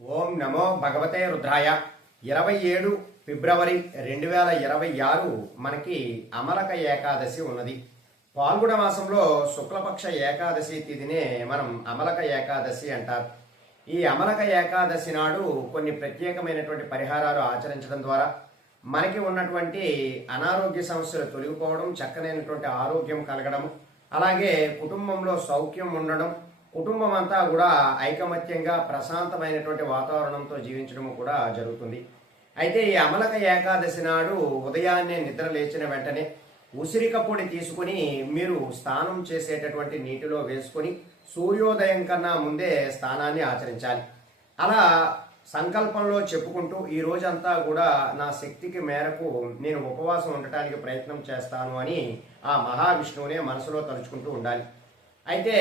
ఓం నమో భగవతే రుద్రాయ. 27 ఫిబ్రవరి 2026 మనకి అమలక ఏకాదశి ఉన్నది. పాల్గొన మాసంలో శుక్లపక్ష ఏకాదశి తిథినే మనం అమలక ఏకాదశి అంటారు. ఈ అమలక ఏకాదశి నాడు కొన్ని ప్రత్యేకమైనటువంటి పరిహారాలు ఆచరించడం ద్వారా మనకి ఉన్నటువంటి అనారోగ్య సమస్యలు తొలగిపోవడం, చక్కనైనటువంటి ఆరోగ్యం కలగడం, అలాగే కుటుంబంలో సౌఖ్యం ఉండడం, కుటుంబం అంతా కూడా ఐకమత్యంగా ప్రశాంతమైనటువంటి వాతావరణంతో జీవించడం కూడా జరుగుతుంది. అయితే ఈ అమలక ఏకాదశి నాడు ఉదయాన్నే నిద్ర లేచిన వెంటనే ఉసిరిక పొడి తీసుకుని మీరు స్నానం చేసేటటువంటి నీటిలో వేసుకొని సూర్యోదయం కన్నా ముందే స్నానాన్ని ఆచరించాలి. అలా సంకల్పంలో చెప్పుకుంటూ ఈ రోజంతా కూడా నా శక్తికి మేరకు నేను ఉపవాసం ఉండటానికి ప్రయత్నం చేస్తాను అని ఆ మహావిష్ణువునే మనసులో తలుచుకుంటూ ఉండాలి. అయితే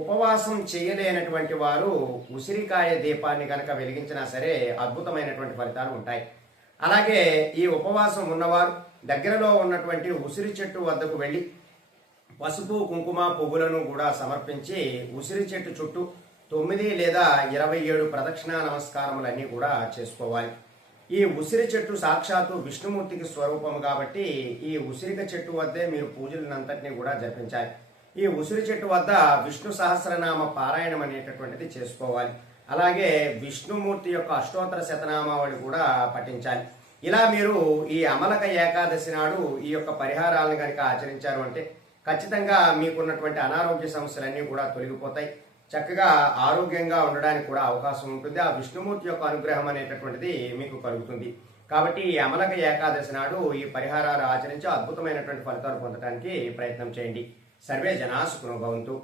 ఉపవాసం చేయలేనటువంటి వారు ఉసిరికాయ దీపాన్ని కనుక వెలిగించినా సరే అద్భుతమైనటువంటి ఫలితాలు ఉంటాయి. అలాగే ఈ ఉపవాసం ఉన్నవారు దగ్గరలో ఉన్నటువంటి ఉసిరి చెట్టు వద్దకు వెళ్ళి పసుపు కుంకుమ పువ్వులను కూడా సమర్పించి ఉసిరి చెట్టు చుట్టూ 9 లేదా 27 ప్రదక్షిణా నమస్కారములన్నీ కూడా చేసుకోవాలి. ఈ ఉసిరి చెట్టు సాక్షాత్తు విష్ణుమూర్తికి స్వరూపం కాబట్టి ఈ ఉసిరిక చెట్టు వద్దే మీరు పూజలనంతటినీ కూడా జరిపించాలి. ఈ ఉసిరి చెట్టు వద్ద విష్ణు సహస్రనామ పారాయణం అనేటటువంటిది చేసుకోవాలి. అలాగే విష్ణుమూర్తి యొక్క అష్టోత్తర శతనామావళి కూడా పఠించాలి. ఇలా మీరు ఈ అమలక ఏకాదశి నాడు ఈ యొక్క పరిహారాలను కనుక ఆచరించారు అంటే ఖచ్చితంగా మీకున్నటువంటి అనారోగ్య సమస్యలన్నీ కూడా తొలగిపోతాయి. చక్కగా ఆరోగ్యంగా ఉండడానికి కూడా అవకాశం ఉంటుంది. ఆ విష్ణుమూర్తి యొక్క అనుగ్రహం అనేటటువంటిది మీకు కలుగుతుంది. కాబట్టి ఈ అమలక ఏకాదశి నాడు ఈ పరిహారాలు ఆచరించి అద్భుతమైనటువంటి ఫలితాలు పొందడానికి ప్రయత్నం చేయండి. సర్వే జనా సుఖినో భవంతు.